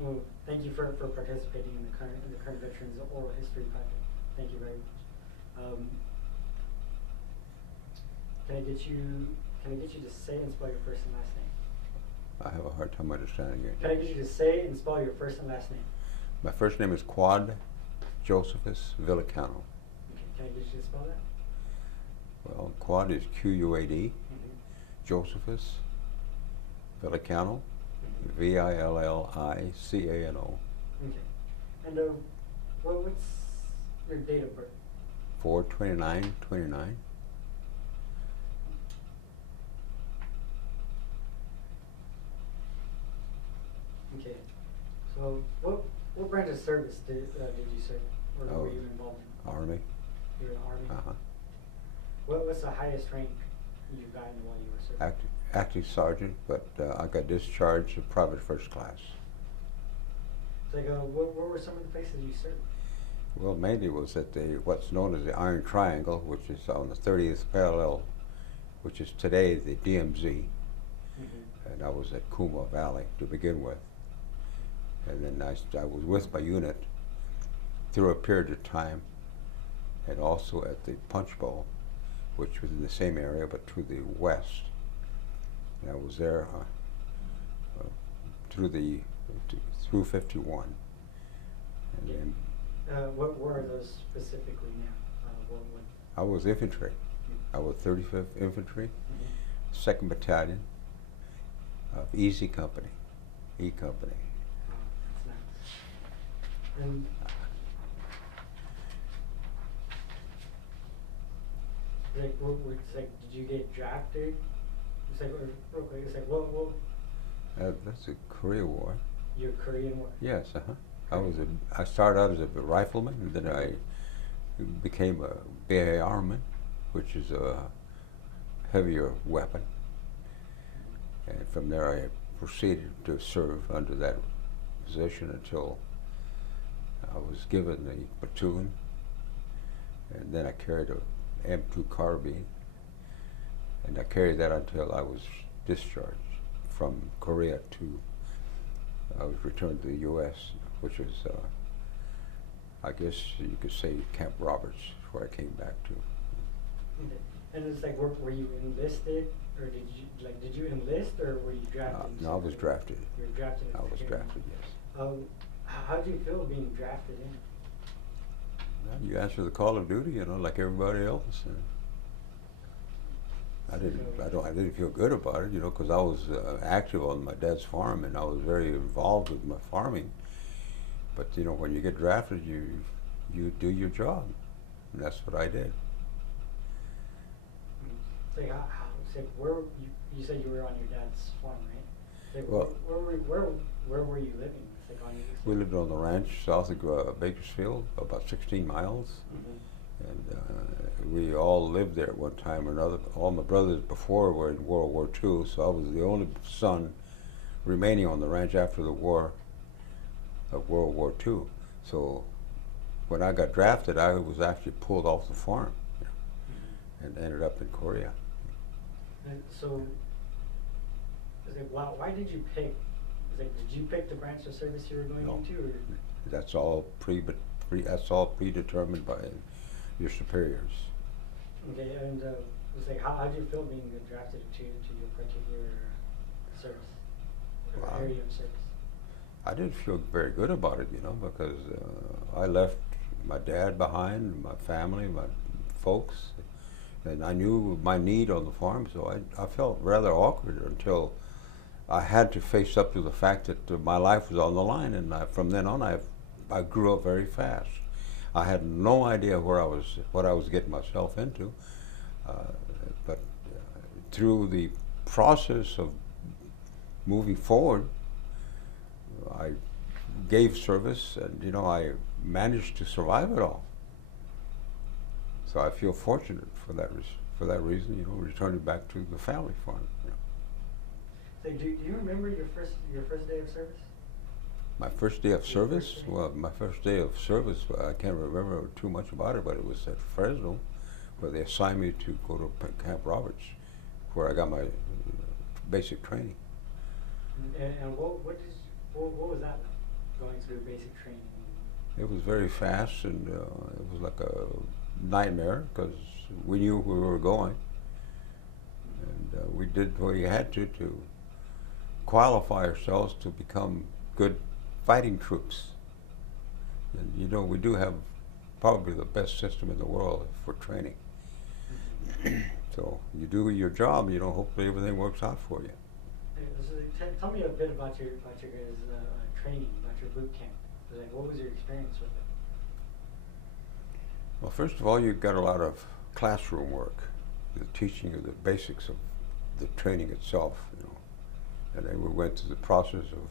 Well, thank you for participating in the current Veterans Oral History Project. Thank you very much. Can I get you to say and spell your first and last name? I have a hard time understanding it. Can I get you to say and spell your first and last name? My first name is Quad Josephus Villicano. Okay. Can I get you to spell that? Well, Quad is Quad, Josephus Villicano, Villicano. Okay. And what's your date of birth? 4/29/29. Okay. So what branch of service did you serve, or were you involved in? Army. You were in the Army. Uh-huh. What's the highest rank you got in while you were serving? Acting sergeant, but I got discharged of private first class. It's like, where were some of the places you served? Well, mainly was at what's known as the Iron Triangle, which is on the 30th parallel, which is today the DMZ. And I was at Kuma Valley to begin with. And then I was with my unit through a period of time, and also at the Punch Bowl, which was in the same area but to the west. And I was there through 51. And then what were those specifically now? I was infantry. I was 35th Infantry, 2nd Battalion of Easy Company, E Company. That's nice. And did you get drafted? It's like, real quick, it's like, what? That's the Korea War. Your Korean War? Yes, I started out as a rifleman, and then I became a BAR-man, which is a heavier weapon. And from there I proceeded to serve under that position until I was given the platoon, and then I carried a M2 carbine, and I carried that until I was discharged from Korea I was returned to the U.S., which was, I guess you could say, Camp Roberts, where I came back to. Okay. And it's like, were you enlisted, or did you enlist, or were you drafted? No, I was drafted. You were drafted. I was drafted, yes. How do you feel being drafted in? Well, you answer the call of duty, like everybody else. And I didn't feel good about it, because I was active on my dad's farm, and I was very involved with my farming. But when you get drafted, you do your job, and that's what I did. It's like, where you said you were on your dad's farm, right? Like, Well, where were you living? It's like on your. We lived on the ranch south of Bakersfield, about 16 miles. And we all lived there at one time or another. All my brothers before were in World War II, so I was the only son remaining on the ranch after the war of World War II. So when I got drafted, I was actually pulled off the farm and ended up in Korea. And so, it's like, why did you pick? It's like, did you pick the branch of service you were going into? Or? That's all predetermined by your superiors. Okay, and it's like, how did you feel being drafted to your particular service, or area of service? I didn't feel very good about it, because I left my dad behind, my family, my folks, and I knew my need on the farm, so I felt rather awkward until I had to face up to the fact that my life was on the line, and from then on I grew up very fast. I had no idea what I was getting myself into, but through the process of moving forward, I gave service, and I managed to survive it all. So I feel fortunate for that reason, returning back to the family farm. So do you remember your first day of service? My first day of service? Well, my first day of service, I can't remember too much about it, but it was at Fresno, where they assigned me to go to Camp Roberts, where I got my basic training. And what was that like? going through basic training? It was very fast, and it was like a nightmare because we knew where we were going, and we did what we had to qualify ourselves to become good fighting troops. And you know, we do have probably the best system in the world for training. So you do your job, you know, hopefully everything works out for you. So tell me a bit about your guys' training, about your boot camp. Like, what was your experience with it? Well, first of all, you've got a lot of classroom work, the teaching of the basics of the training itself, you know. And then we went through the process of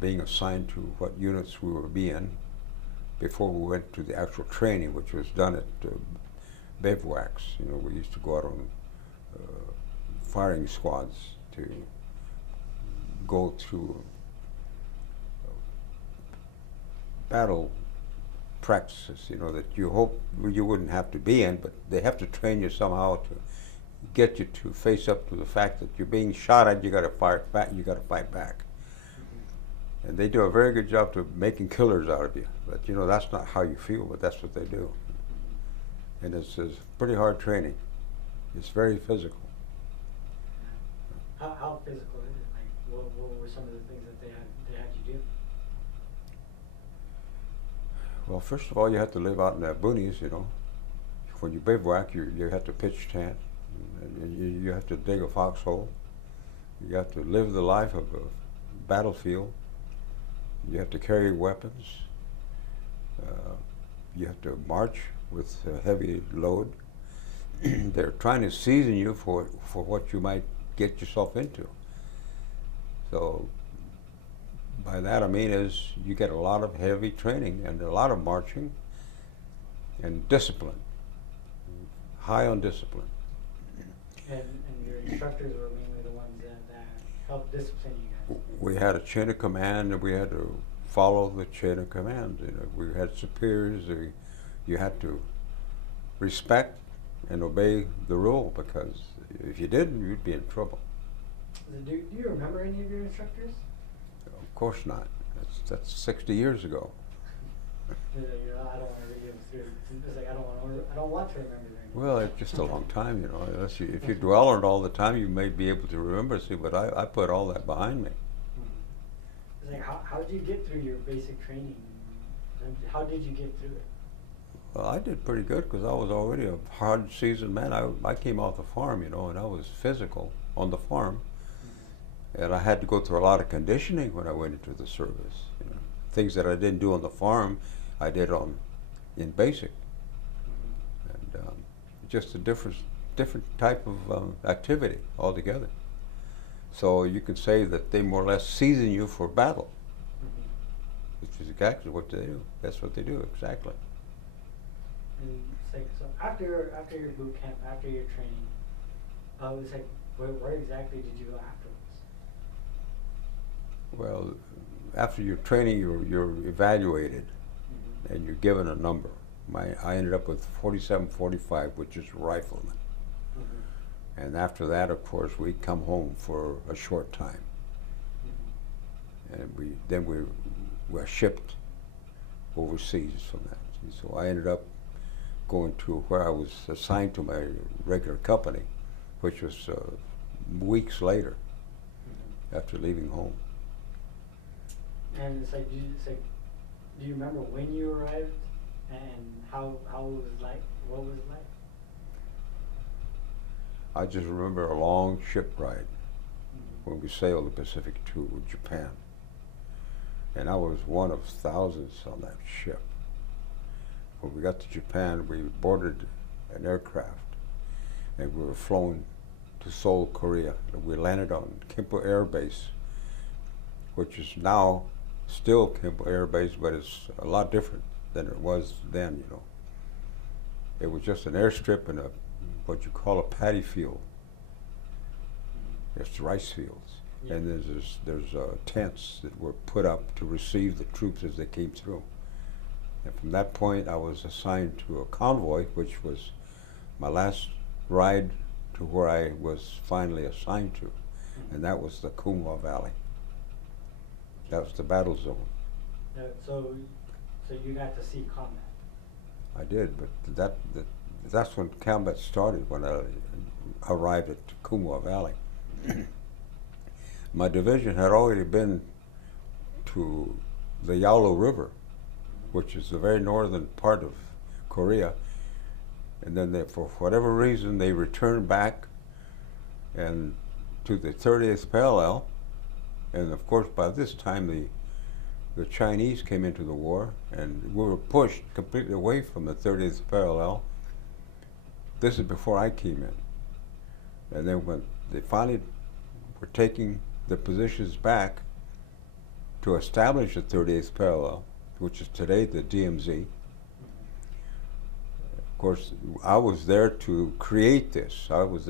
being assigned to what units we were in before we went to the actual training, which was done at bivouacs. You know, we used to go out on firing squads to go through battle practices, you know, that you hope you wouldn't have to be in, but they have to train you somehow to get you to face up to the fact that you're being shot at. You got to fight back. You got to fight back. And they do a very good job to making killers out of you. But you know, that's not how you feel, but that's what they do. And it's pretty hard training. It's very physical. How physical is it? Like, what were some of the things that they had you do? Well, first of all, you have to live out in the boonies, you know. When you bivouac, you have to pitch tent, and you have to dig a foxhole. You have to live the life of a battlefield. You have to carry weapons. You have to march with a heavy load. They're trying to season you for what you might get yourself into. So by that I mean is you get a lot of heavy training and a lot of marching and discipline, high on discipline. And your instructors were mainly the ones that helped discipline you guys? We had a chain of command, and we had to follow the chain of command. You know, we had superiors. You had to respect and obey the rule, because if you didn't, you'd be in trouble. Do you remember any of your instructors? Of course not. That's 60 years ago. You know, I don't want to read them through. It's like I don't want to remember them. Well, it's just a long time, you know. Unless if you dwell on it all the time, you may be able to remember. See, but I put all that behind me. It's like, how did you get through your basic training? How did you get through it? Well, I did pretty good because I was already a hard seasoned man. I came off the farm, you know, and I was physical on the farm. And I had to go through a lot of conditioning when I went into the service. You know, things that I didn't do on the farm, I did in basic. And just a different type of activity altogether. So you can say that they more or less season you for battle, which is exactly what they do. That's what they do, exactly. And it's like, so after your boot camp, after your training, it's like, where exactly did you go afterwards? Well, after your training, you're evaluated, and you're given a number. I ended up with 4745, which is rifleman. And after that, of course, we come home for a short time, and we were shipped overseas from that. And so I ended up going to where I was assigned to my regular company, which was weeks later after leaving home. And it's like, do you remember when you arrived and how it was like? What was it like? I just remember a long ship ride when we sailed the Pacific to Japan. And I was one of thousands on that ship. When we got to Japan, we boarded an aircraft and we were flown to Seoul, Korea. We landed on Kimpo Air Base, which is now still Kimpo Air Base, but it's a lot different than it was then, you know. It was just an airstrip and what you call a paddy field. It's rice fields. Yeah. And there's tents that were put up to receive the troops as they came through. And from that point, I was assigned to a convoy, which was my last ride to where I was finally assigned to, and that was the Kumwa Valley. That was the battle zone. So you got to see combat. I did, but that's when combat started, when I arrived at Kumwa Valley. My division had already been to the Yalu River, which is the very northern part of Korea, and then for whatever reason they returned back and to the 30th parallel, and of course by this time the Chinese came into the war, and we were pushed completely away from the 30th parallel. This is before I came in, and then when they finally were taking the positions back to establish the 30th parallel, which is today the DMZ. Of course, I was there to create this. I was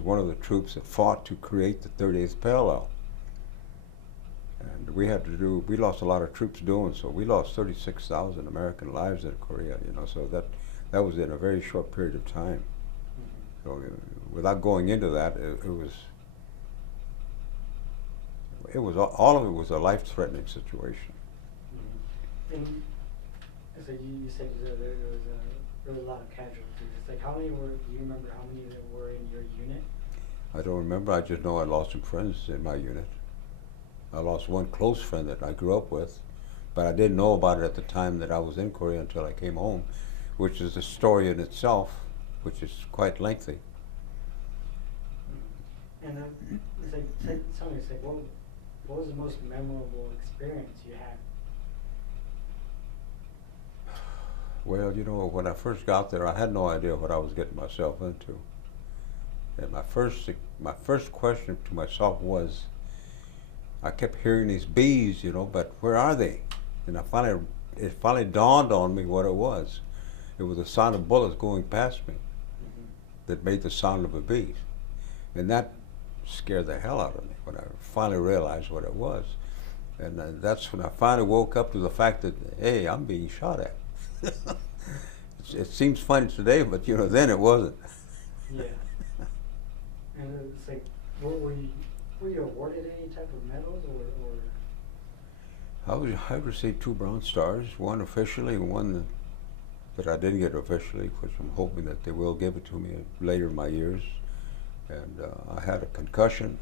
one of the troops that fought to create the 30th parallel. And we lost a lot of troops doing so. We lost 36,000 American lives in Korea, so that was in a very short period of time. So without going into that, all of it was a life-threatening situation. And so you said there was a lot of casualties. It's like, do you remember how many there were in your unit? I don't remember. I just know I lost some friends in my unit. I lost one close friend that I grew up with, but I didn't know about it at the time that I was in Korea until I came home, which is a story in itself, which is quite lengthy. And tell me, what was the most memorable experience you had? Well, when I first got there, I had no idea what I was getting myself into. And my first question to myself was, I kept hearing these bees, but where are they? And it finally dawned on me what it was. It was the sound of bullets going past me that made the sound of a bee. And that scared the hell out of me when I finally realized what it was. And that's when I finally woke up to the fact that, hey, I'm being shot at. It seems funny today, but then it wasn't. Yeah. And it's like, were you awarded any type of medals or? I received 2 Bronze Stars, one officially and one that I didn't get officially, which I'm hoping that they will give it to me later in my years. And I had a concussion,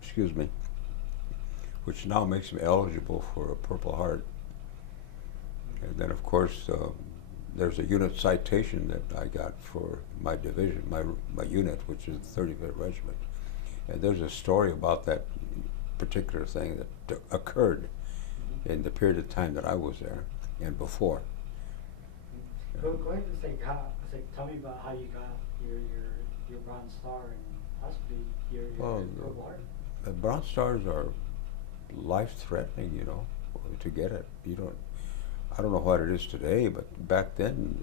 excuse me, which now makes me eligible for a Purple Heart. And then, of course, there's a unit citation that I got for my division, my unit, which is the 35th Regiment. And there's a story about that particular thing that occurred in the period of time that I was there and before. Go ahead and tell me about how you got your Bronze Star and possibly your Purple Heart. The Bronze Stars are life-threatening, to get it. I don't know what it is today, but back then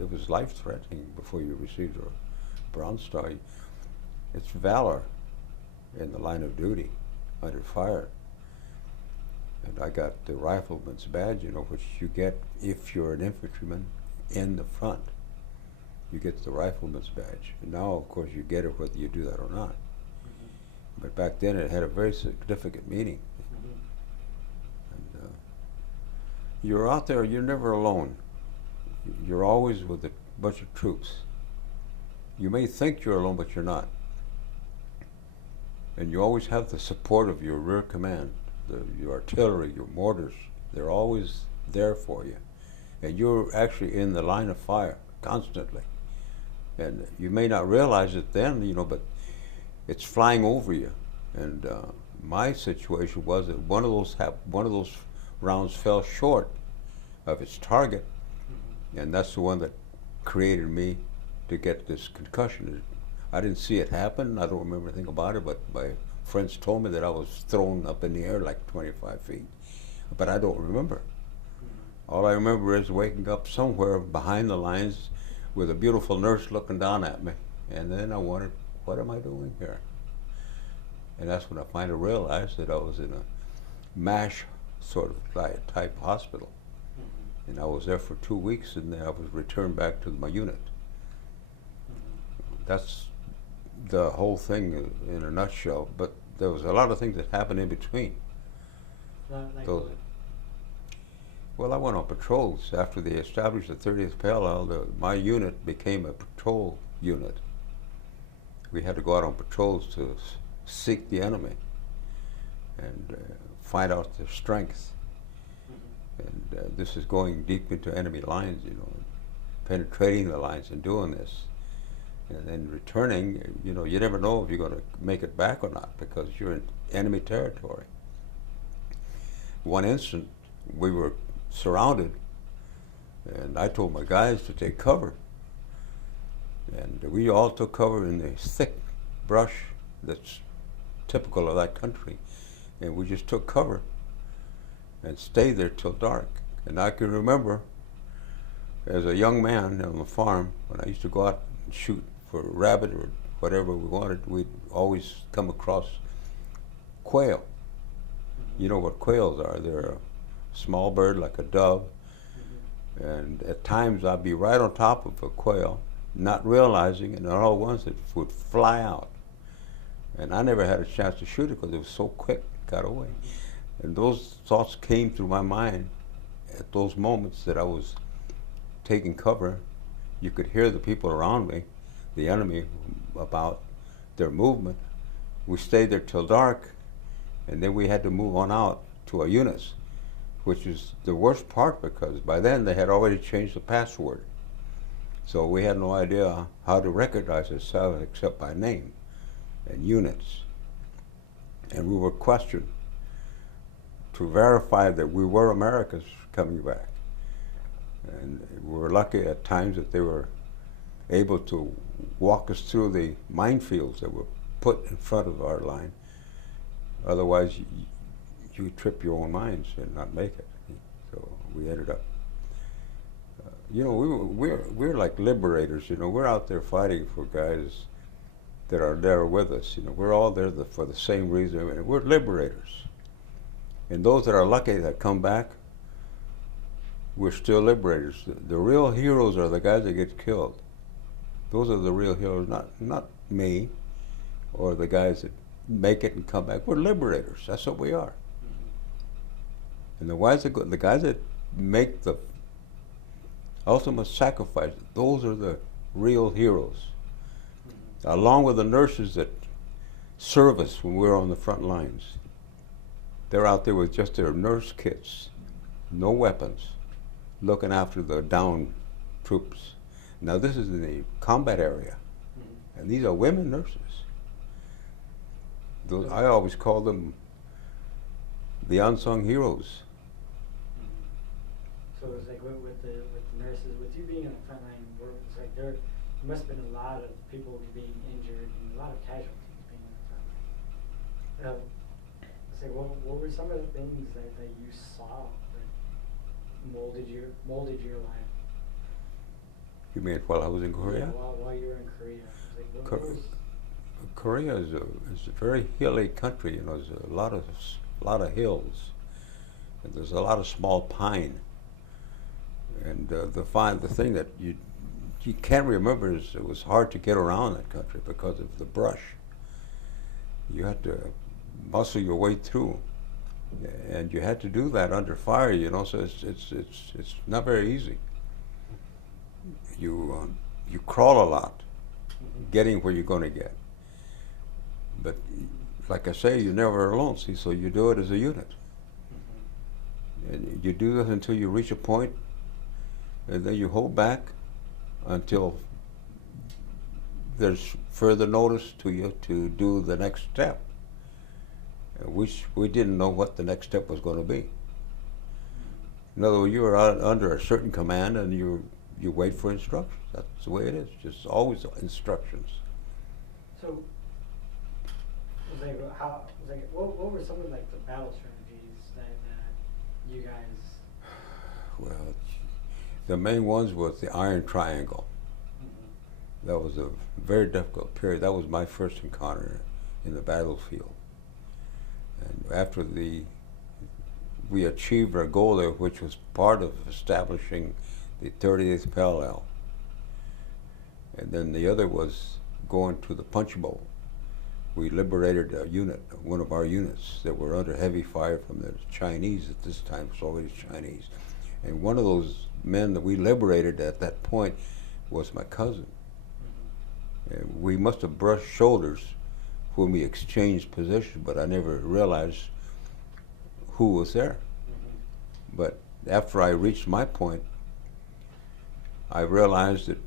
it was life-threatening before you received a Bronze Star. It's valor in the line of duty under fire. And I got the Rifleman's Badge, which you get if you're an infantryman in the front. You get the Rifleman's Badge. And now, of course, you get it whether you do that or not. But back then it had a very significant meaning. And you're out there, you're never alone. You're always with a bunch of troops. You may think you're alone, but you're not. And you always have the support of your rear command, your artillery, your mortars. They're always there for you. And you're actually in the line of fire constantly. And you may not realize it then, but it's flying over you. And my situation was that one of those rounds fell short of its target, and that's the one that created me to get this concussion. I didn't see it happen. I don't remember anything about it, but my friends told me that I was thrown up in the air like 25 feet. But I don't remember. All I remember is waking up somewhere behind the lines with a beautiful nurse looking down at me. And then I wondered, what am I doing here? And that's when I finally realized that I was in a MASH sort of type hospital. And I was there for 2 weeks, and then I was returned back to my unit. That's the whole thing in a nutshell, but there was a lot of things that happened in between. Like Those. what? Well, I went on patrols after they established the 30th parallel. My unit became a patrol unit. We had to go out on patrols to seek the enemy and find out their strength. Mm-hmm. And this is going deep into enemy lines, penetrating the lines and doing this. And then returning, you never know if you're going to make it back or not because you're in enemy territory. One instant, we were surrounded, and I told my guys to take cover. And we all took cover in the thick brush that's typical of that country. And we just took cover and stayed there till dark. And I can remember as a young man on the farm, when I used to go out and shoot for rabbit or whatever we wanted, we'd always come across quail. You know what quails are? They're a small bird like a dove. Mm-hmm. And at times I'd be right on top of a quail, not realizing it, and all at once it would fly out. And I never had a chance to shoot it because it was so quick, it got away. And those thoughts came through my mind at those moments that I was taking cover. You could hear the people around me, the enemy, about their movement. We stayed there till dark, and then we had to move on out to our units, which is the worst part because by then they had already changed the password. So we had no idea how to recognize ourselves except by name and units. And we were questioned to verify that we were Americans coming back. And we were lucky at times that they were able to walk us through the minefields that were put in front of our line. Otherwise, you would trip your own mines and not make it. So we ended up, we're like liberators. We're out there fighting for guys that are there with us. We're all there for the same reason. We're liberators. And those that are lucky that come back, we're still liberators. The real heroes are the guys that get killed. Those are the real heroes, not me or the guys that make it and come back. We're liberators. That's what we are. And the guys that make the ultimate sacrifice, those are the real heroes. Along with the nurses that serve us when we're on the front lines. They're out there with just their nurse kits, no weapons, looking after the downed troops. Now this is in the combat area, and these are women nurses. I always call them the unsung heroes. So it's like with the nurses, with you being in the frontline work, it's like there must have been a lot of people being injured and a lot of casualties being in the frontline. It's like what were some of the things that you saw that molded your life? You mean while I was in Korea? Yeah, while you were in Korea. It's like, what was Korea is a very hilly country. There's a lot of hills, and there's a lot of small pine. And the thing that you can't remember is it was hard to get around that country because of the brush. You had to muscle your way through, and you had to do that under fire. So it's not very easy. You crawl a lot, getting where you're going to get. But like I say, you're never alone. See, so you do it as a unit, and you do this until you reach a point, and then you hold back until there's further notice to you to do the next step. Which we didn't know what the next step was going to be. In other words, you were under a certain command, and you wait for instructions. That's the way it is. Just always instructions. So, what were some of the battle strategies that you guys? Well, the main ones was the Iron Triangle. That was a very difficult period. That was my first encounter in the battlefield. And after we achieved our goal there, which was part of establishing the 30th parallel. And then the other was going to the punch bowl. we liberated a unit, one of our units that were under heavy fire from the Chinese at this time, Soviet Chinese. And one of those men that we liberated at that point was my cousin. And we must have brushed shoulders when we exchanged positions, but I never realized who was there. But after I reached my point, I realized that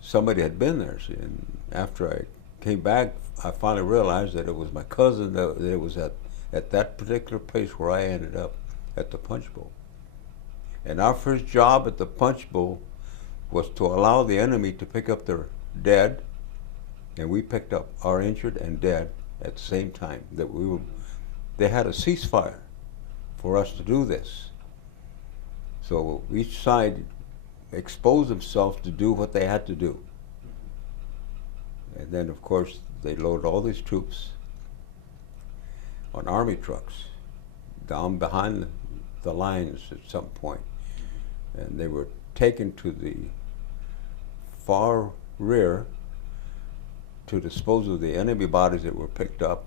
somebody had been there. See, and after I came back, I finally realized that it was my cousin that it was at that particular place where I ended up at the Punch Bowl. And our first job at the Punch Bowl was to allow the enemy to pick up their dead, and we picked up our injured and dead at the same time. They had a ceasefire for us to do this. So each side exposed themselves to do what they had to do. And then, of course, they loaded all these troops on army trucks down behind the lines at some point. And they were taken to the far rear to dispose of the enemy bodies that were picked up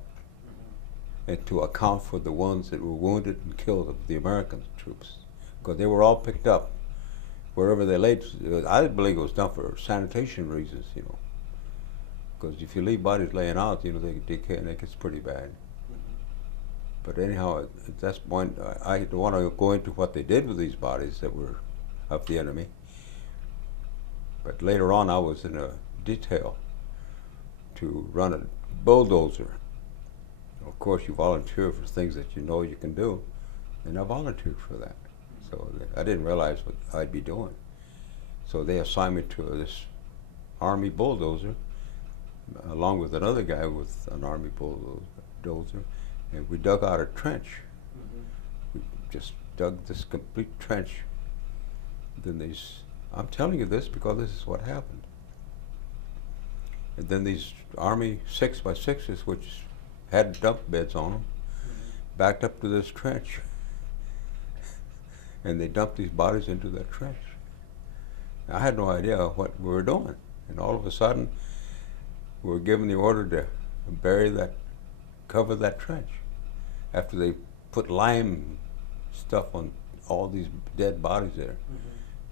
and to account for the ones that were wounded and killed of the American troops. Because they were all picked up wherever they laid. I believe it was done for sanitation reasons, you know. Because if you leave bodies laying out, you know, they decay and it gets pretty bad. But anyhow, at that point, I don't want to go into what they did with these bodies that were of the enemy. But later on, I was in a detail to run a bulldozer. Of course, you volunteer for things that you know you can do, and I volunteered for that. So I didn't realize what I'd be doing. So they assigned me to this Army bulldozer, along with another guy with an Army bulldozer, and we dug out a trench. We just dug this complete trench. Then I'm telling you this because this is what happened. And then these Army 6x6s, which had dump beds on them, backed up to this trench. And they dumped these bodies into that trench. I had no idea what we were doing. And all of a sudden, we were given the order to cover that trench. After they put lime stuff on all these dead bodies there.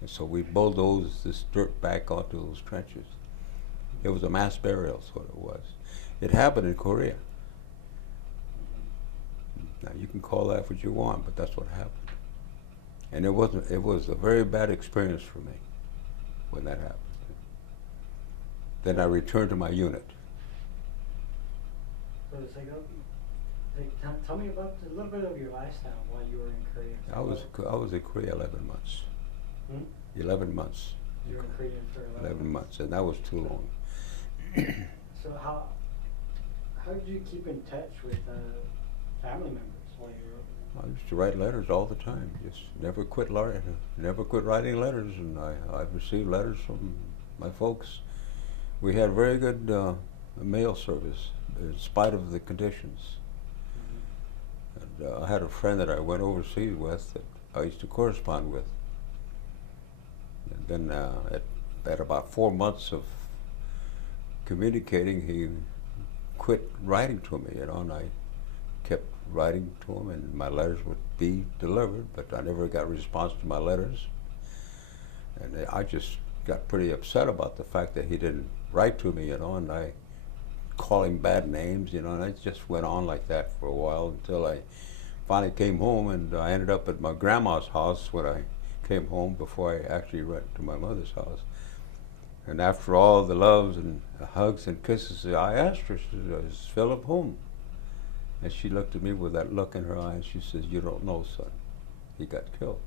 And so we bulldozed this dirt back onto those trenches. It was a mass burial, is what it was. It happened in Korea. Now you can call that what you want, but that's what happened. And it was a very bad experience for me when that happened. Then I returned to my unit. So it's tell me about a little bit of your lifestyle while you were in Korea. I was in Korea 11 months. 11 months. You were in Korea for 11 months, and that was too long. So how did you keep in touch with family members while you were over there? I used to write letters all the time. Just never quit writing letters, and I've received letters from my folks. We had very good mail service in spite of the conditions. And I had a friend that I went overseas with that I used to correspond with. And then at about 4 months of communicating, he quit writing to me, you know, and I kept writing to him, and my letters would be delivered, but I never got a response to my letters. And I just got pretty upset about the fact that he didn't write to me, you know, and I call him bad names, you know, and it just went on like that for a while until I finally came home, and I ended up at my grandma's house when I came home before I actually went to my mother's house. And after all the loves and hugs and kisses, I asked her, "Is Philip home?" And she looked at me with that look in her eye, and she says, "You don't know, son. He got killed."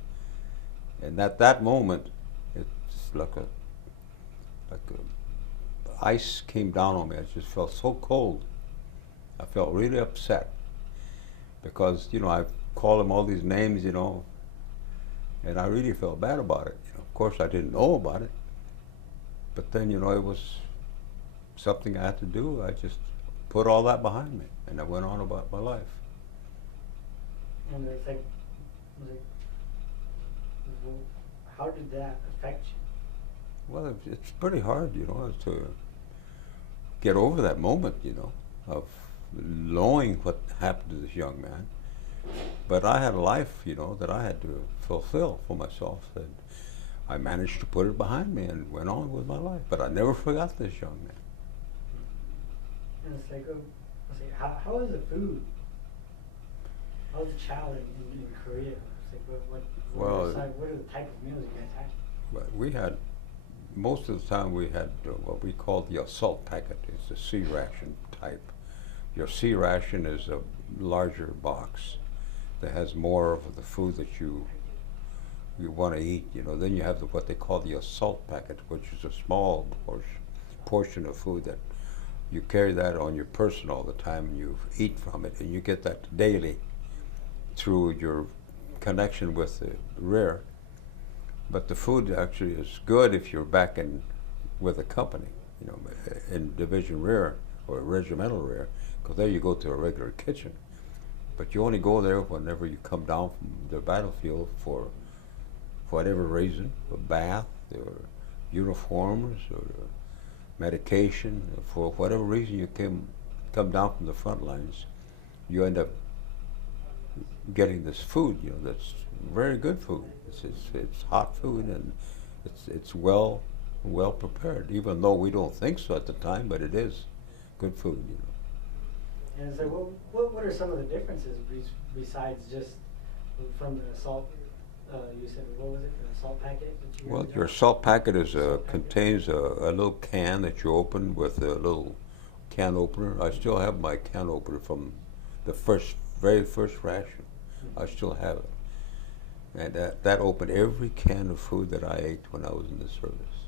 And at that moment, it's like ice came down on me. I just felt so cold. I felt really upset because, you know, I called him all these names, you know, and I really felt bad about it. You know, of course, I didn't know about it, but then, you know, it was something I had to do. I just put all that behind me, and I went on about my life. And it's like, how did that affect you? Well, it's pretty hard, you know, to get over that moment, you know, of knowing what happened to this young man. But I had a life, that I had to fulfill for myself, and I managed to put it behind me and went on with my life. But I never forgot this young man. And it's like, how is the food? How's the chow in Korea? It's like, what are the type of meals you guys have? But we had, most of the time we had what we called the assault packet. It's a C ration type. Your C ration is a larger box that has more of the food that you want to eat. Then you have what they call the assault packet, which is a small portion of food that you carry that on your person all the time, and you eat from it, and you get that daily through your connection with the rear. But the food actually is good if you're back with a company, in division rear or regimental rear, because there you go to a regular kitchen. But you only go there whenever you come down from the battlefield for whatever reason, a bath or uniforms or medication. For whatever reason you come down from the front lines, you end up getting this food, that's very good food. It's hot food, and it's well prepared, even though we don't think so at the time, but it is good food. And so what are some of the differences besides just from the salt? You said, what was it, the salt packet? Well, your salt packet contains a little can that you open with a little can opener. I still have my can opener from the very first ration. I still have it. And that opened every can of food that I ate when I was in the service.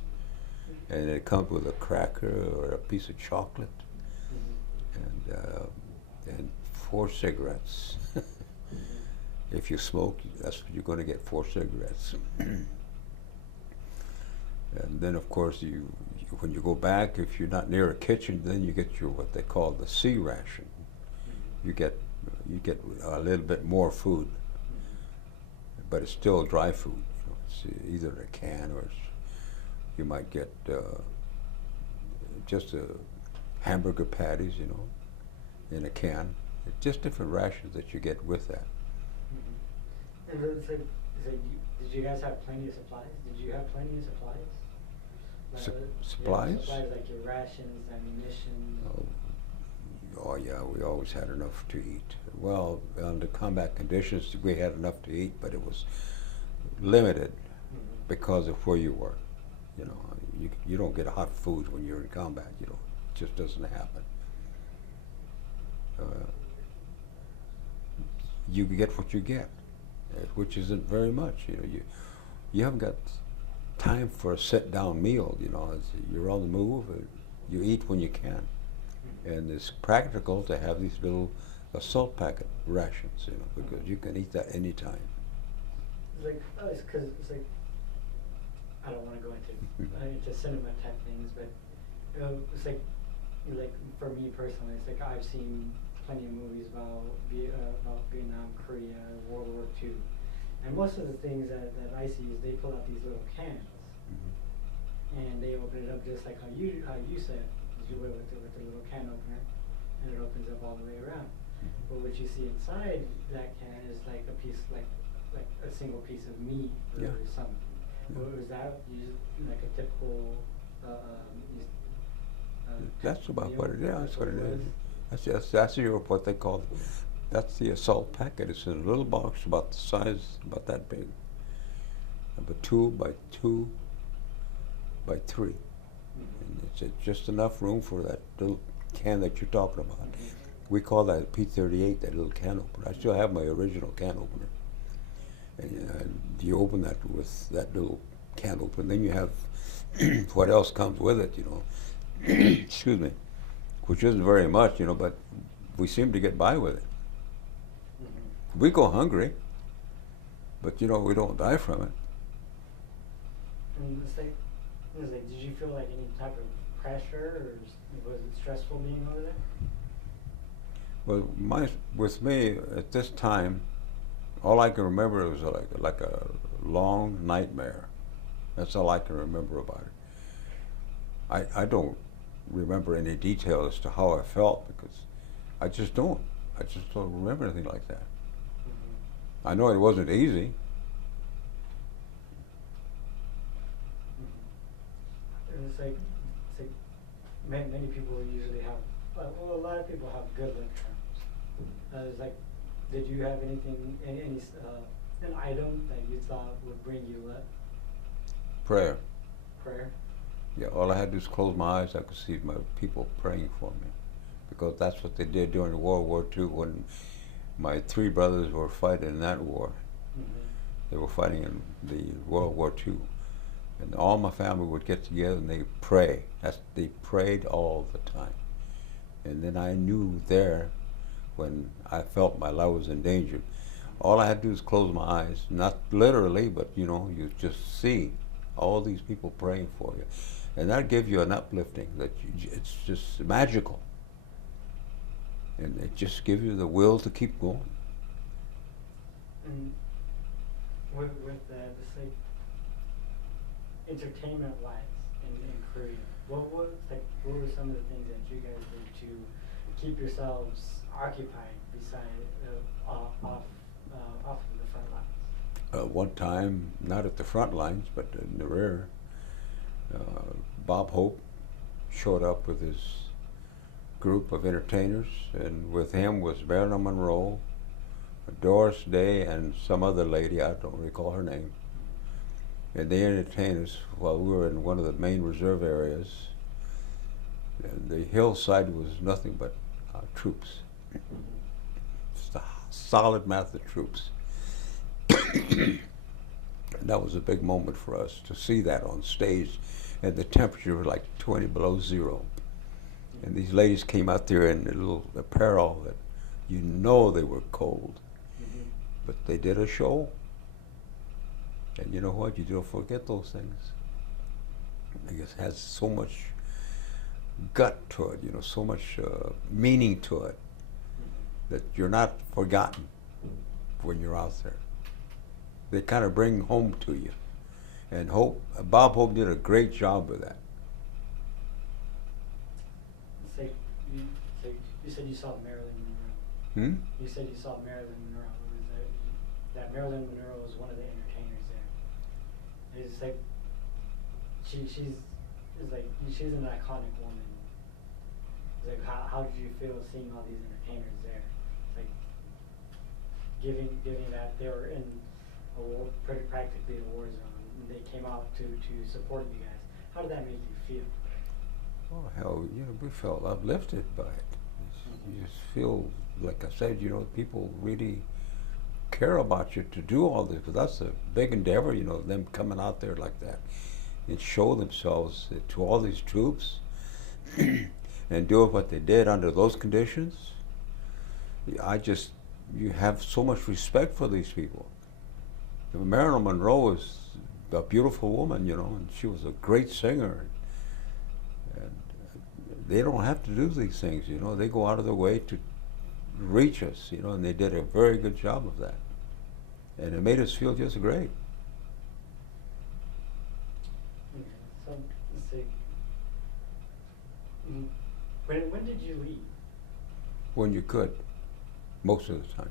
And it comes with a cracker or a piece of chocolate, and 4 cigarettes. If you smoke, that's what you're going to get, 4 cigarettes. And then, of course, when you go back, if you're not near a kitchen, then you get what they call the C ration. You get a little bit more food, but it's still dry food. It's either a can or you might get just hamburger patties, in a can. It's just different rations that you get with that. And did you guys have plenty of supplies? Did you have plenty of supplies? Supplies? Yeah, supplies like your rations, ammunition. Oh yeah, we always had enough to eat. Well, under combat conditions, we had enough to eat, but it was limited because of where you were. You don't get hot food when you're in combat. It just doesn't happen. You get what you get, which isn't very much. You haven't got time for a sit-down meal. You're on the move. You eat when you can, and it's practical to have these little assault packet rations, because you can eat that anytime. It's because I don't want to go into cinema type things, but it's like for me personally, it's like I've seen plenty of movies about Vietnam, Korea, World War II, and most of the things that I see is they pull out these little cans, and they open it up just like how you said, you would with the little can opener, and it opens up all the way around. But what you see inside that can is like a piece, like a single piece of meat or something. Was that like a typical? That's about what it is. Yeah, that's what it is. That's what they call. That's the assault packet. It's in a little box about the size, about that big, about 2 by 2 by 3, and it's just enough room for that little can that you're talking about. We call that a P-38, that little can opener. I still have my original can opener. And you open that with that little can opener. Then you have what else comes with it, excuse me, which isn't very much, but we seem to get by with it. We go hungry, but we don't die from it. And did you feel like any type of pressure, or was it stressful being over there? Well, with me at this time, all I can remember was like a long nightmare. That's all I can remember about it. I don't remember any detail as to how I felt, because I just don't. I just don't remember anything like that. Mm-hmm. I know it wasn't easy. And it's like many people usually have, well, a lot of people have good luck charms. It's like, did you have anything, an item that you thought would bring you luck? Prayer. Prayer? Yeah, all I had to do was close my eyes. I could see my people praying for me, because that's what they did during World War II when my three brothers were fighting in that war. Mm-hmm. They were fighting in the World War II, and all my family would get together and they pray. They prayed all the time, and then I knew there when I felt my life was in danger. All I had to do was close my eyes, not literally, but you just see all these people praying for you, and that gives you an uplifting that it's just magical, and it just gives you the will to keep going. And with that, it's like entertainment-wise in Korea. What were some of the things that you guys did to keep yourselves occupied beside off of the front lines? One time, not at the front lines, but in the rear, Bob Hope showed up with his group of entertainers, and with him was Marilyn Monroe, Doris Day, and some other lady, I don't recall her name. And they entertained us while we were in one of the main reserve areas. And the hillside was nothing but troops. Just a solid mass of troops. And that was a big moment for us to see that on stage, and the temperature was like 20 below zero. And these ladies came out there in a little apparel that they were cold. Mm-hmm. But they did a show. And you know what? You don't forget those things. I guess it has so much gut to it, so much meaning to it, that you're not forgotten when you're out there. They kind of bring home to you. And Bob Hope did a great job with that. It's like you said you saw Marilyn Monroe. Hmm? You said you saw Marilyn Monroe. Was that Marilyn Monroe was one of the entertainers there. It's like she's an iconic woman. It's like how did you feel seeing all these entertainers there? It's like giving that they were in a war, pretty practically a war zone, and they came out to support you guys. How did that make you feel? Oh, hell, we felt uplifted by it. You just feel, like I said, people really care about you to do all this. But that's a big endeavor, them coming out there like that and show themselves to all these troops and do what they did under those conditions. You have so much respect for these people. Marilyn Monroe was a beautiful woman, and she was a great singer. And they don't have to do these things, They go out of their way to reach us, and they did a very good job of that. And it made us feel just great. Okay, so let's see. When did you leave? When you could, most of the time.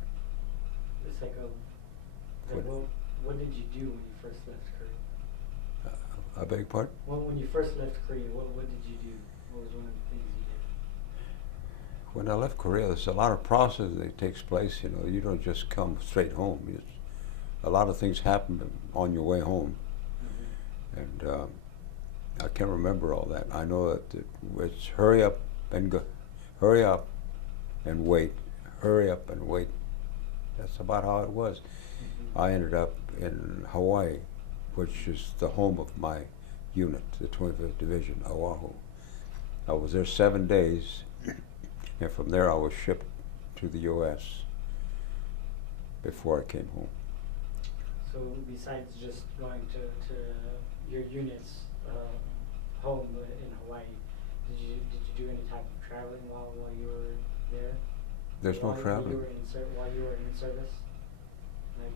It's like what did you do when you first left Korea? I beg your pardon? Well, when you first left Korea, what did you do? What was one of the things you did? When I left Korea, there's a lot of process that takes place. You don't just come straight home. A lot of things happen on your way home, Mm-hmm. and I can't remember all that. I know that it's hurry up and go, hurry up and wait, hurry up and wait. That's about how it was. Mm-hmm. I ended up in Hawaii, which is the home of my unit, the 25th Division, Oahu. I was there 7 days, and from there I was shipped to the U.S. before I came home. So besides just going to your unit's home in Hawaii, did you do any type of traveling while you were there? There's no traveling. While you were in service, like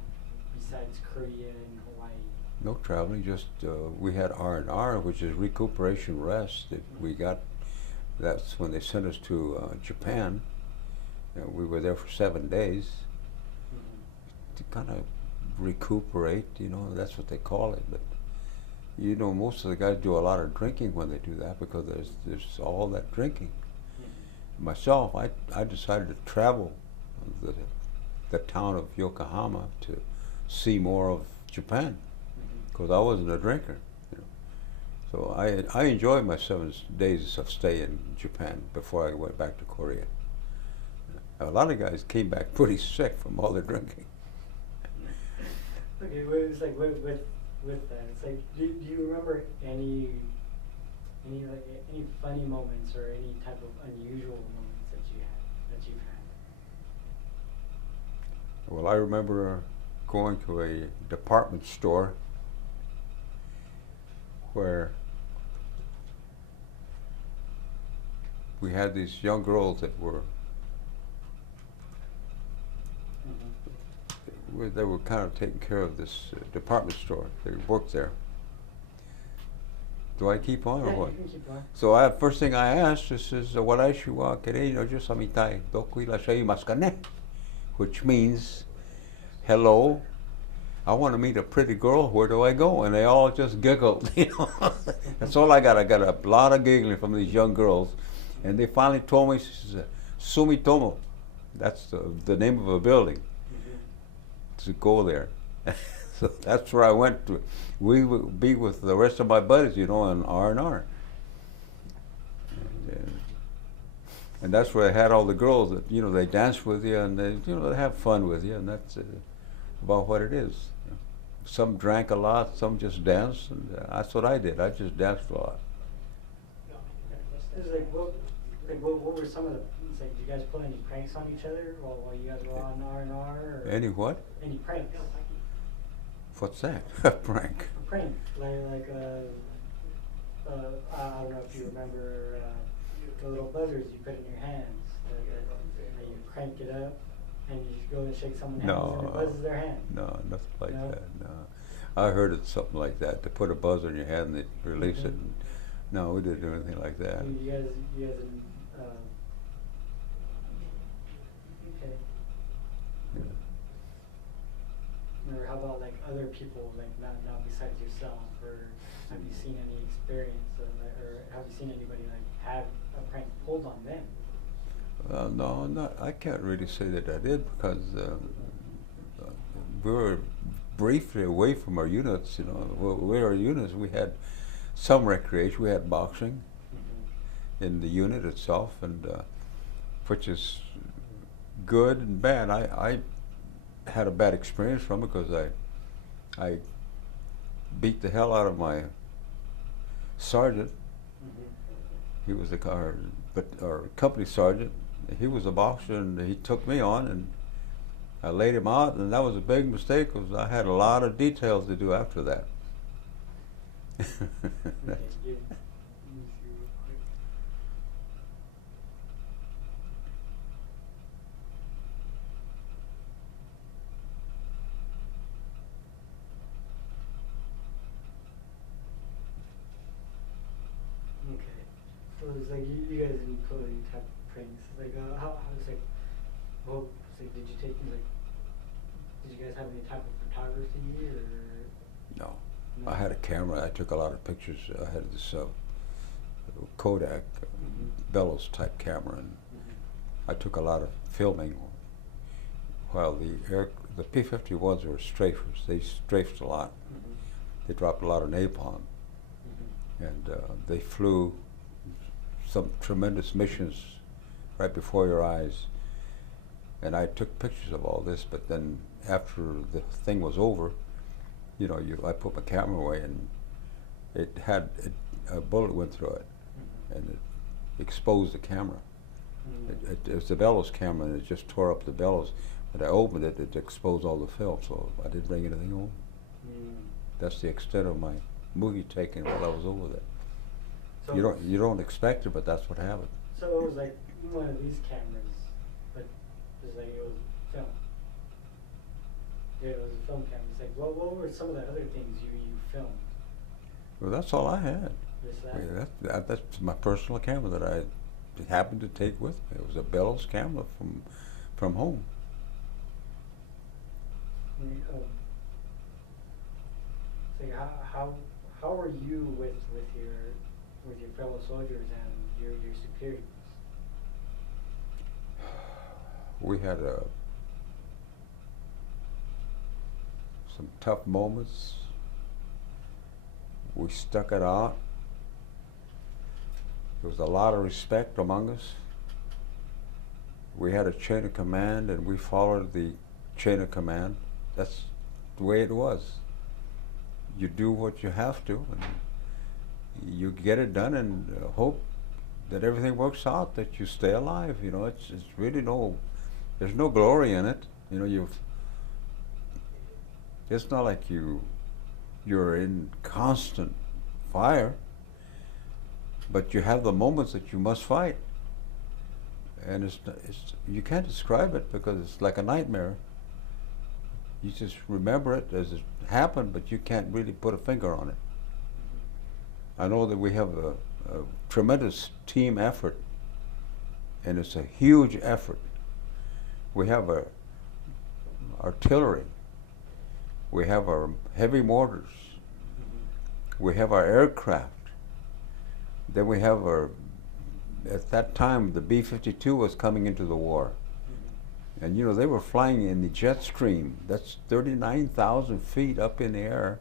besides Korea and Hawaii. No traveling. Just we had R&R, which is recuperation rest. That we got. That's when they sent us to Japan, We were there for 7 days Mm-hmm. to kind of recuperate, that's what they call it. But most of the guys do a lot of drinking when they do that because there's all that drinking. Mm-hmm. Myself, I decided to travel the town of Yokohama to see more of Japan because I wasn't a drinker. So I enjoyed my 7 days of stay in Japan before I went back to Korea. A lot of guys came back pretty sick from all the drinking. Okay, well, it's like with that, it's like, do you remember any funny moments or any type of unusual moments that you've had? Well, I remember going to a department store where we had these young girls that were they were kind of taking care of this department store. They worked there. Do I keep on or Yeah, what? you can keep on. So first thing I asked is "Watashi wa kerei no jo samitai, doku irashaimasu ka ne?" Which means, hello, I want to meet a pretty girl, where do I go? And they all just giggled, That's all I got. I got a lot of giggling from these young girls. And they finally told me, she said, Sumitomo, that's the name of a building, to go there. So that's where I went to. We would be with the rest of my buddies, in R&R. And that's where I had all the girls that, they dance with you and they have fun with you, and that's about what it is. Some drank a lot, some just danced, and that's what I did. I just danced a lot. It's like, what were some of the? It's like, did you guys pull any pranks on each other while you guys were on R&R? Any what? Any pranks? What's that? A prank. A prank, like I don't know if you remember the little buzzers you put in your hands. That you crank it up, and you just go and shake someone's hands, and it buzzes their hand. No, nothing like No? that. No, I heard it something like that. To put a buzzer in your hand and they release it. And, no, we didn't do anything like that. You guys didn't. Okay. Or how about like other people, like not besides yourself, or have you seen any experience, or have you seen anybody like have a prank pulled on them? No, I can't really say that I did because we were briefly away from our units. We were units. We had some recreation. We had boxing in the unit itself, and which is good and bad. I had a bad experience from it because I beat the hell out of my sergeant. He was our company sergeant. He was a boxer, and he took me on, and I laid him out, and that was a big mistake because I had a lot of details to do after that. So it's like you guys didn't pull any type of pranks. Like how it's like, well, it's like, did you guys have any type of photography or? No. I had a camera. I took a lot of pictures. I had this Kodak bellows type camera, and I took a lot of filming. While the P-51s were strafers, they strafed a lot. They dropped a lot of napalm, and they flew some tremendous missions right before your eyes. And I took pictures of all this, but then after the thing was over, I put my camera away, and it had a bullet went through it, and it exposed the camera. It was the bellows camera, and it just tore up the bellows. But I opened it, it exposed all the film, so I didn't bring anything home. That's the extent of my movie taking while I was over there. So you don't expect it, but that's what happened. So it was like one of these cameras, but it was film. Yeah, it was a film camera. It's like, what were some of the other things you filmed? Well, that's all I had. Just that? Yeah, that's my personal camera that I happened to take with me. It was a bellows camera from from home. So how are you with your fellow soldiers and your superiors? We had some tough moments. We stuck it out. There was a lot of respect among us. We had a chain of command, and we followed the chain of command. That's the way it was. You do what you have to, and you get it done, and hope that everything works out, that you stay alive. You know, it's really there's no glory in it. You know, it's not like you're in constant fire, but you have the moments that you must fight, and you can't describe it because it's like a nightmare. You just remember it as it happened, but you can't really put a finger on it. I know that we have a tremendous team effort, and it's a huge effort. We have our artillery, we have our heavy mortars, we have our aircraft, then we have at that time the B-52 was coming into the war. And you know, they were flying in the jet stream. That's 39,000 feet up in the air.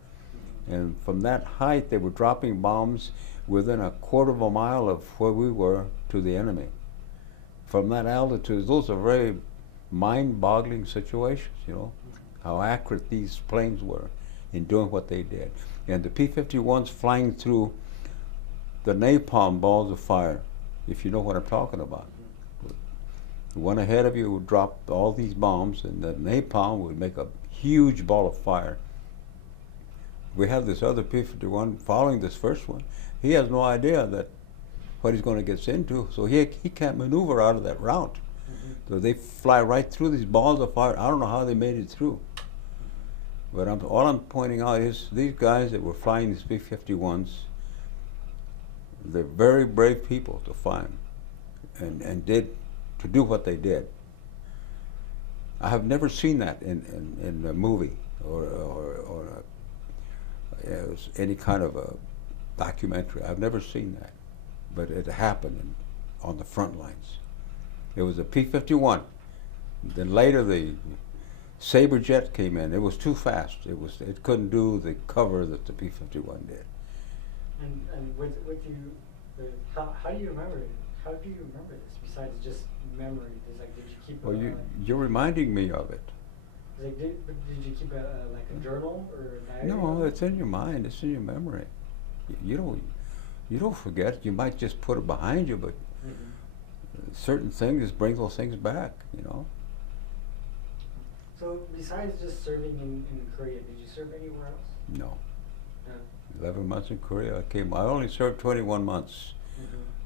And from that height, they were dropping bombs within a quarter of a mile of where we were to the enemy. From that altitude, those are very mind-boggling situations, you know, how accurate these planes were in doing what they did. And the P-51s flying through the napalm balls of fire, if you know what I'm talking about. The one ahead of you would drop all these bombs, and the napalm would make a huge ball of fire. We have this other P-51 following this first one. He has no idea that what he's going to get into, so he can't maneuver out of that route. So they fly right through these balls of fire. I don't know how they made it through. But all I'm pointing out is these guys that were flying these B-51s, they're very brave people to fly them, and to do what they did. I have never seen that in a movie or any kind of a documentary. I've never seen that, but it happened on the front lines. It was a P-51. Then later the Sabre jet came in. It was too fast. It couldn't do the cover that the P-51 did. And with you, how do you remember it? How do you remember this besides just memory? Did you keep? Well, you're reminding me of it. Did you keep like a journal or a diary? No, it's in your mind. It's in your memory. You don't forget. You might just put it behind you, but certain things bring those things back. You know. So besides just serving in Korea, did you serve anywhere else? No. No. 11 months in Korea. I only served 21 months.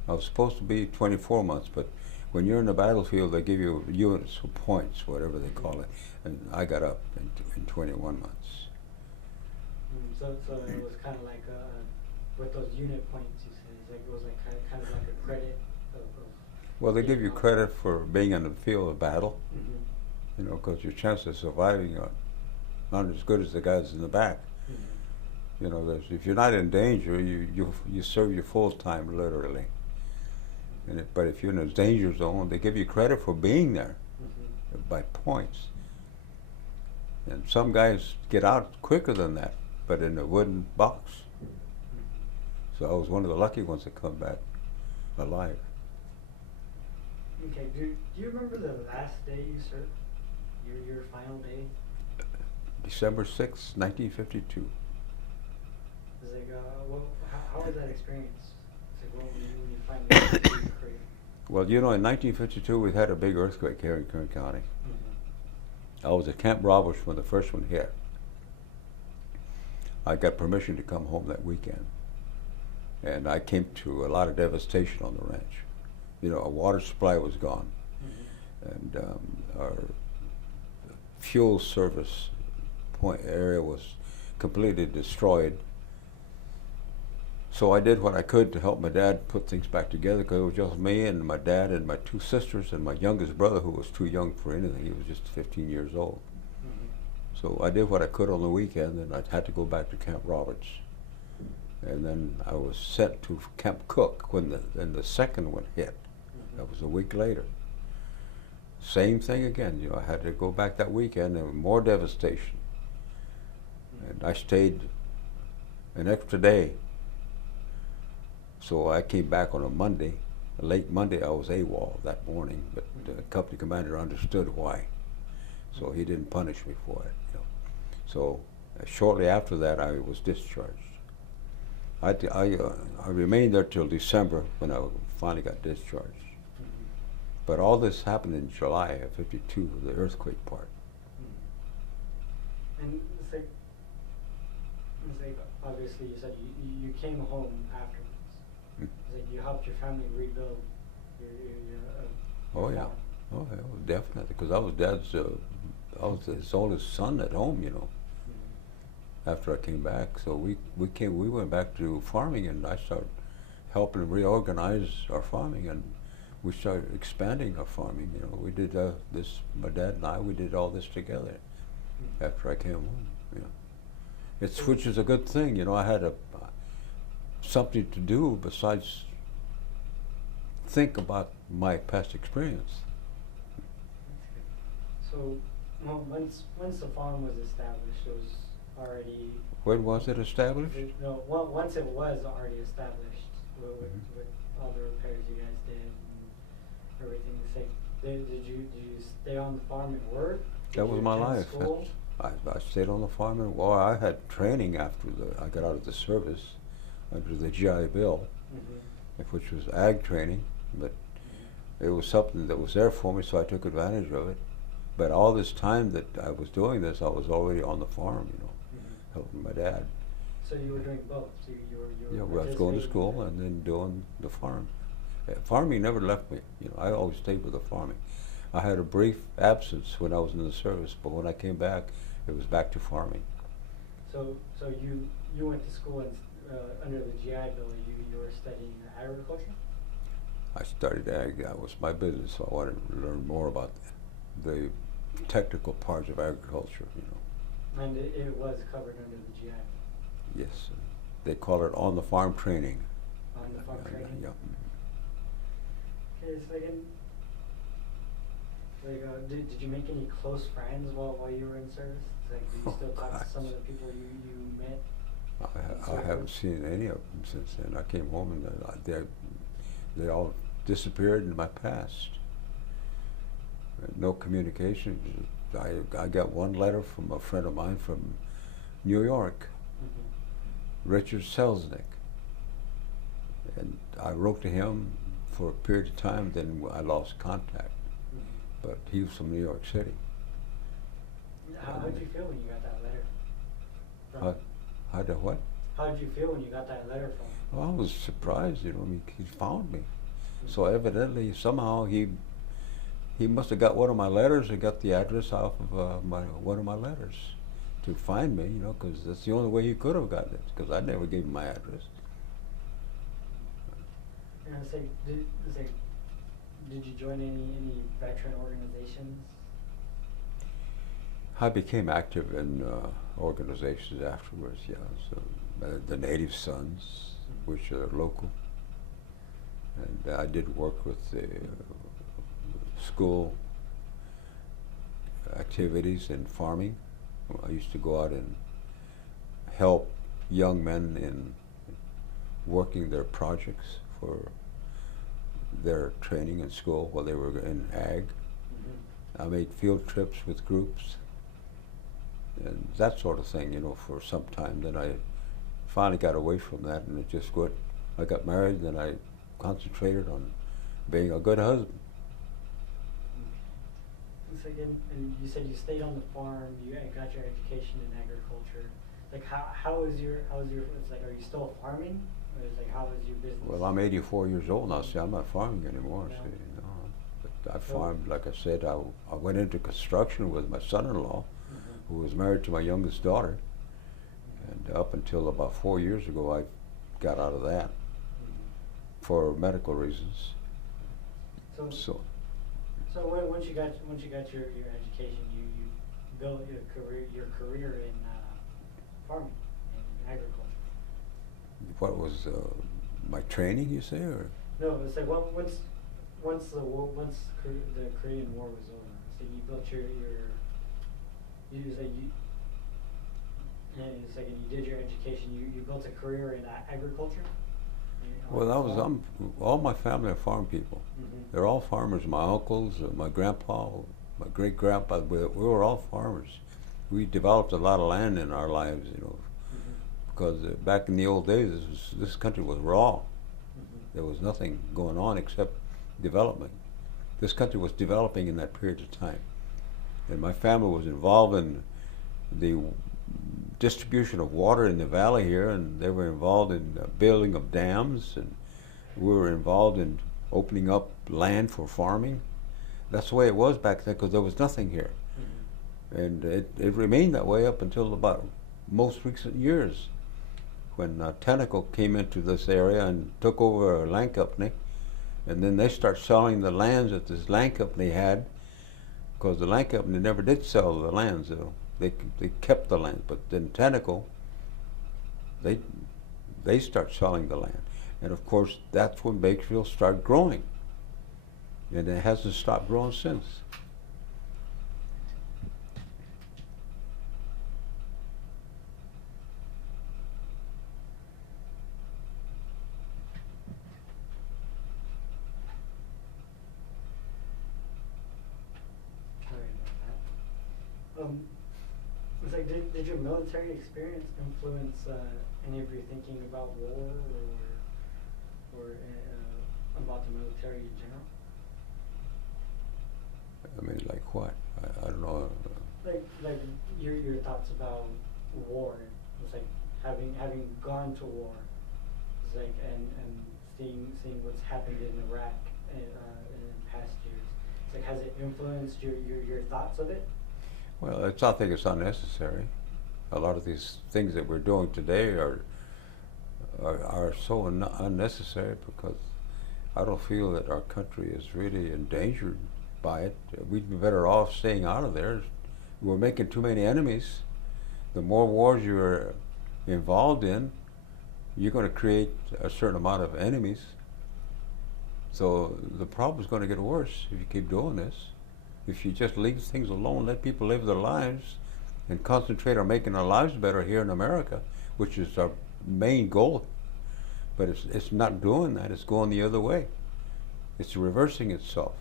I was supposed to be 24 months, but when you're in the battlefield, they give you units or points, whatever they call it, and I got up in 21 months. So it was kind of like with those unit points, you said, it was like kind of like a credit of well, they give you credit for being in the field of battle, you know, because your chances of surviving are not as good as the guys in the back. You know, if you're not in danger, you serve your full time, literally. But if you're in a danger zone, they give you credit for being there by points. And some guys get out quicker than that, but in a wooden box. So I was one of the lucky ones that come back alive. Okay, do you remember the last day you served? Your final day? December 6, 1952. It's like, how was that experience? It's like, when you finally leave Korea? Well, you know, in 1952, we had a big earthquake here in Kern County. I was at Camp Roberts when the first one hit. I got permission to come home that weekend. And I came to a lot of devastation on the ranch. You know, our water supply was gone. And our fuel service point area was completely destroyed. So I did what I could to help my dad put things back together, because it was just me and my dad and my two sisters and my youngest brother, who was too young for anything. He was just 15 years old. Mhm. So I did what I could on the weekend, and I had to go back to Camp Roberts. And then I was sent to Camp Cook when the second one hit. Mhm. That was a week later. Same thing again. You know, I had to go back that weekend, and more devastation. Mhm. And I stayed an extra day. So I came back on a Monday. Late Monday, I was AWOL that morning, but the company commander understood why. So he didn't punish me for it. You know. So shortly after that, I was discharged. I remained there till December when I finally got discharged. Mhm. But all this happened in July of '52, the earthquake part. Mhm. And it's like obviously you said you came home afterwards. Mm. It's like you helped your family rebuild your Oh yeah, farm. oh yeah, well, definitely, because I was his oldest son at home, you know. Mhm. After I came back, so we went back to farming, and I started helping reorganize our farming, and we started expanding our farming. You know, we did this. My dad and we did all this together Mhm. after I came home. You know, which is a good thing. You know, I had something to do besides think about my past experience. That's good. So, well, once the farm was established, it was already. When was it established? No, once it was already established Mhm. with all the repairs you guys did and everything. It's like, did you stay on the farm and work? Did That was you my attend life. school? I stayed on the farm, and well, I had training after I got out of the service under the GI Bill, Mhm. which was ag training, but it was something that was there for me, so I took advantage of it. But all this time that I was doing this, I was already on the farm, you know, Mhm. helping my dad. So you were doing both. So you Yeah, were well, I was going to participating school in and then doing the farm. Farming never left me. You know, I always stayed with the farming. I had a brief absence when I was in the service, but when I came back, it was back to farming. So you went to school and under the GI Bill. You were studying agriculture. I studied ag. That was my business, so I wanted to learn more about the technical parts of agriculture. You know, And it was covered under the GI yes, they call it on the farm training. on the farm training. Yeah. Okay, so again, did you make any close friends while you were in service? It's like, do you still talk to God. some of the people you met? I haven't seen any of them since then. I came home and they all disappeared in my past. No communication. I got one letter from a friend of mine from New York, Mm-hmm. Richard Selznick. And I wrote to him for a period of time, then I lost contact. Mm-hmm. But he was from New York City. How did you feel when you got that letter? How did what? How did you feel when you got that letter from him? Well, I was surprised, you know, I mean, he found me. So evidently, somehow he must have got one of my letters and got the address off of one of my letters to find me, you know, because that's the only way he could have gotten it, because I never gave him my address. And did you join any veteran organizations? I became active in organizations afterwards, yeah. So the Native Sons, which are local, and I did work with the school activities and farming. I used to go out and help young men in working their projects for their training in school while they were in ag. Mm-hmm. I made field trips with groups and that sort of thing, you know, for some time. Then I finally got away from that, and it just went. I got married, then I concentrated on being a good husband. So again, and you said you stayed on the farm. You got your education in agriculture. Like how is your it's like, are you still farming? Or is like, how is your business? Well, I'm 84 years old now. See, I'm not farming anymore. Yeah. See, no. But I farmed, like I said. I went into construction with my son-in-law, Mm-hmm. who was married to my youngest daughter. And up until about 4 years ago, I got out of that for medical reasons. So, So once you got your education, you built your career in farming and agriculture. what was my training, you say, or? No, it's like once the Korean War was over, so you built you say you. And it's like you did your education. You built a career in agriculture. Well, that was all my family are farm people. They're all farmers. My uncles, my grandpa, my great grandpa. We were all farmers. We developed a lot of land in our lives, because back in the old days, this country was raw. There was nothing going on except development. This country was developing in that period of time, and my family was involved in the distribution of water in the valley here, and they were involved in building of dams, and we were involved in opening up land for farming. That's the way it was back then, because there was nothing here. And it remained that way up until about most recent years, when Tenneco came into this area and took over a land company, and then they start selling the lands that this land company had, because the land company never did sell the lands. They kept the land, but then Tenneco, they start selling the land, and of course that's when Bakersfield started growing, and it hasn't stopped growing since. Sorry about that. It's like, did your military experience influence any of your thinking about war or about the military in general? I mean, like what? I don't know. Like your thoughts about war. It's like having gone to war. It's like and seeing what's happened in Iraq in past years. It's like, has it influenced your thoughts of it? Well, I think it's unnecessary. A lot of these things that we're doing today are so unnecessary, because I don't feel that our country is really endangered by it. We'd be better off staying out of there. We're making too many enemies. The more wars you're involved in, you're going to create a certain amount of enemies. So the problem's going to get worse if you keep doing this. If you just leave things alone, let people live their lives, and concentrate on making our lives better here in America, which is our main goal. But it's not doing that. It's going the other way. It's reversing itself.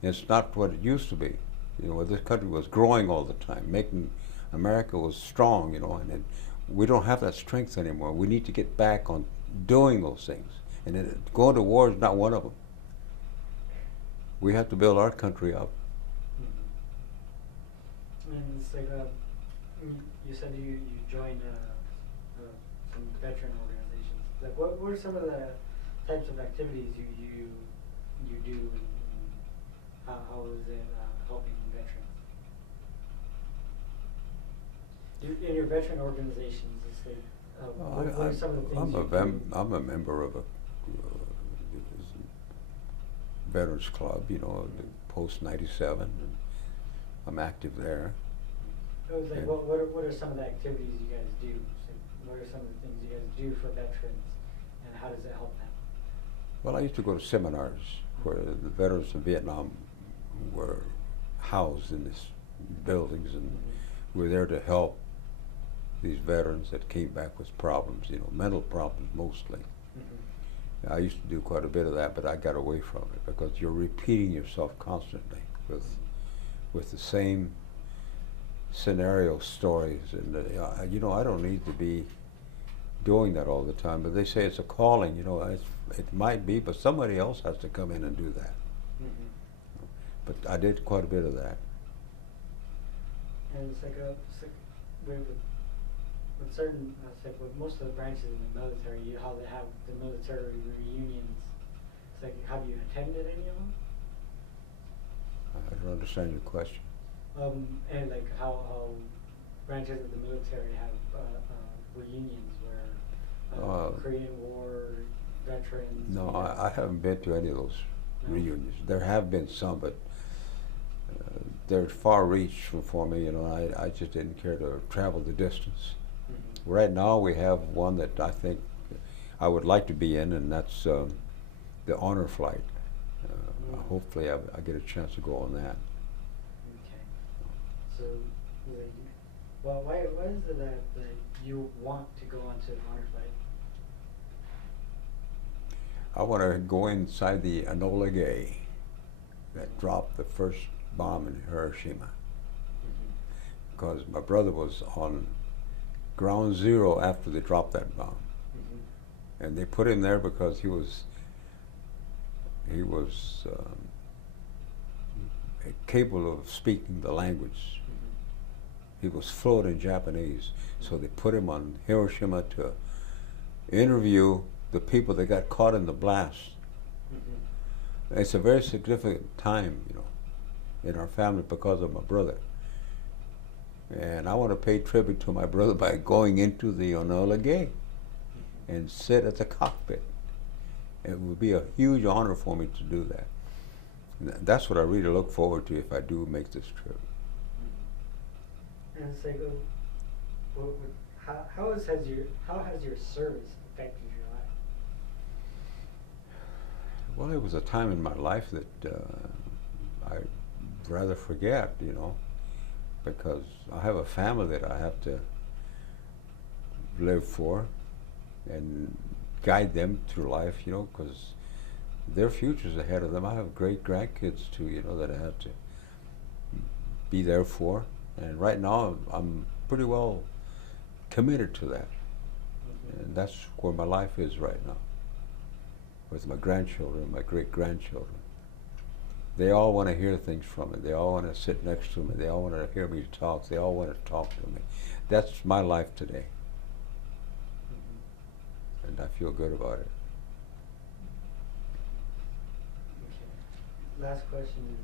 It's not what it used to be. This country was growing all the time, making America was strong, and we don't have that strength anymore. We need to get back on doing those things. And going to war is not one of them. We have to build our country up. And it's like you said you joined some veteran organizations. Like, what are some of the types of activities you do, and how is it helping veterans? In your veteran organizations, it's like, what are some of the things I'm a member of a Veterans Club, the post '97, and I'm active there. I was like, what are some of the activities you guys do? So what are some of the things you guys do for veterans, and how does it help them? Well, I used to go to seminars where the veterans of Vietnam were housed in these buildings, and we're there to help these veterans that came back with problems, mental problems mostly. I used to do quite a bit of that, but I got away from it, because you're repeating yourself constantly with the same scenario stories, and I don't need to be doing that all the time. But they say it's a calling, it might be, but somebody else has to come in and do that. But I did quite a bit of that. And it's like with certain, it's like with most of the branches in the military, how they have the military reunions. It's like, have you attended any of them? I don't understand your question. And like how branches of the military have reunions where Korean War veterans? No, you know? I haven't been to any of those No? reunions. There have been some, but they're far reach for me. You know, I just didn't care to travel the distance. Mm-hmm. Right now, we have one that I think I would like to be in, and that's the honor flight. Hopefully, I get a chance to go on that. Okay. So, like, well, why is it that you want to go onto an honor flight? I want to go inside the Enola Gay that dropped the first bomb in Hiroshima, Mm-hmm. because my brother was on ground zero after they dropped that bomb, Mm-hmm. and they put him there because he was capable of speaking the language. Mm-hmm. He was fluent in Japanese, so they put him on Hiroshima to interview the people that got caught in the blast. Mm-hmm. It's a very significant time, you know, in our family because of my brother. And I want to pay tribute to my brother by going into the Enola Gay Mm-hmm. and sit at the cockpit. It would be a huge honor for me to do that. And that's what I really look forward to if I do make this trip. Mm-hmm. And so, how has your service affected your life? Well, it was a time in my life that I'd rather forget, you know, because I have a family that I have to live for and guide them through life, you know, because their future's ahead of them. I have great grandkids too, you know, that I have to be there for. And right now, I'm pretty well committed to that. Mm-hmm. And that's where my life is right now, with my grandchildren, my great-grandchildren. They all want to hear things from me. They all want to sit next to me. They all want to hear me talk. They all want to talk to me. That's my life today. Mm-hmm. And I feel good about it. Okay. Last question is,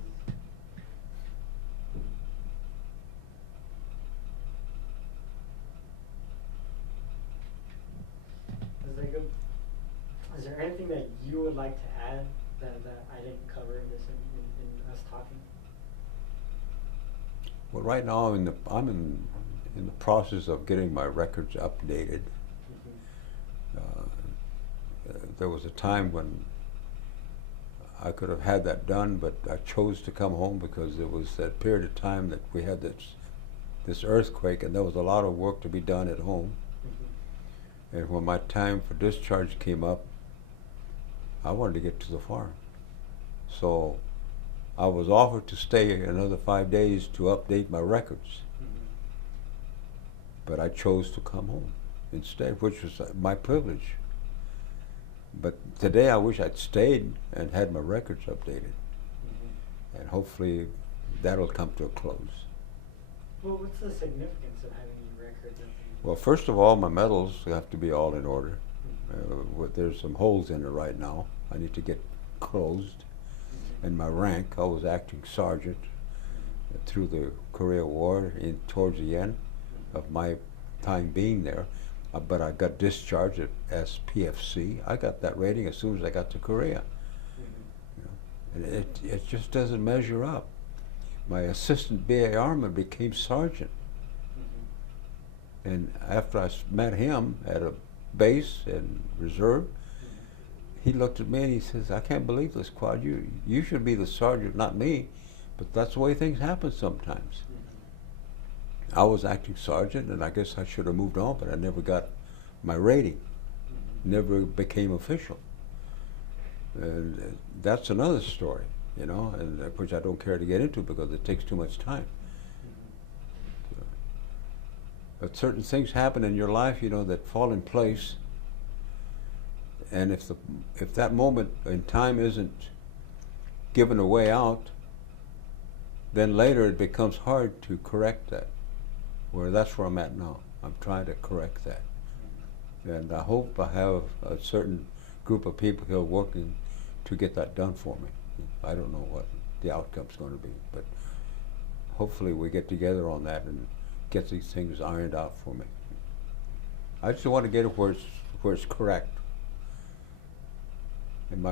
is there anything that you would like to add that I didn't cover in this in us talking? Well, right now I'm in the process of getting my records updated. There was a time when I could have had that done, but I chose to come home because there was that period of time that we had this earthquake, and there was a lot of work to be done at home. Mm-hmm. And when my time for discharge came up, I wanted to get to the farm. So I was offered to stay another 5 days to update my records. Mm-hmm. But I chose to come home instead, which was my privilege. But today I wish I'd stayed and had my records updated. Mm-hmm. And hopefully that'll come to a close. Well, what's the significance of having your records updated? Well, first of all, my medals have to be all in order. Mm-hmm. There's some holes in it right now. I need to get closed. Mm-hmm. And my rank, I was acting sergeant through the Korea War towards the end of my time being there. But I got discharged as PFC. I got that rating as soon as I got to Korea. Mm-hmm. You know, and it just doesn't measure up. My assistant BA Armor became sergeant. Mm-hmm. And after I met him at a base in reserve, he looked at me and he says, "I can't believe this, Quad. You should be the sergeant, not me." But that's the way things happen sometimes. Mm-hmm. I was acting sergeant, and I guess I should have moved on, but I never got my rating. Mm-hmm. Never became official. And that's another story, you know, and which I don't care to get into because it takes too much time. Mm-hmm. But certain things happen in your life, you know, that fall in place. And if that moment in time isn't given a way out, then later it becomes hard to correct that. Where that's where I'm at now. I'm trying to correct that. And I hope I have a certain group of people who are working to get that done for me. I don't know what the outcome's going to be, but hopefully we get together on that and get these things ironed out for me. I just want to get it where it's correct. And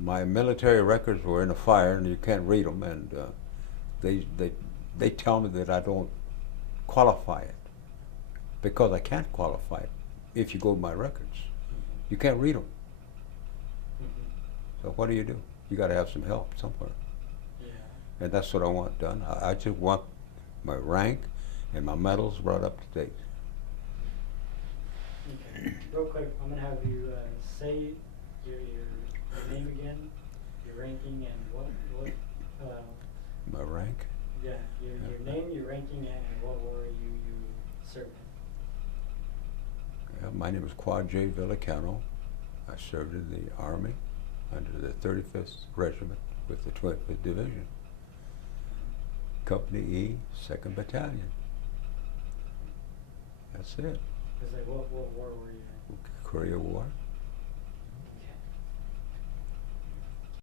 my military records were in a fire, and you can't read them, and they tell me that I don't qualify it because I can't qualify it. If you go to my records, you can't read them. So what do? You got to have some help somewhere. Yeah. And that's what I want done. I just want my rank and my medals brought up to date. Okay. Real quick, I'm gonna have you say your name again, your ranking, and what My rank? yeah, your name, your ranking, and what war you served in. Yeah, my name is Quad J. Villicano. I served in the Army under the 35th Regiment with the 25th Division. Company E, 2nd Battalion. That's it. It's like what war were you in? Korea War.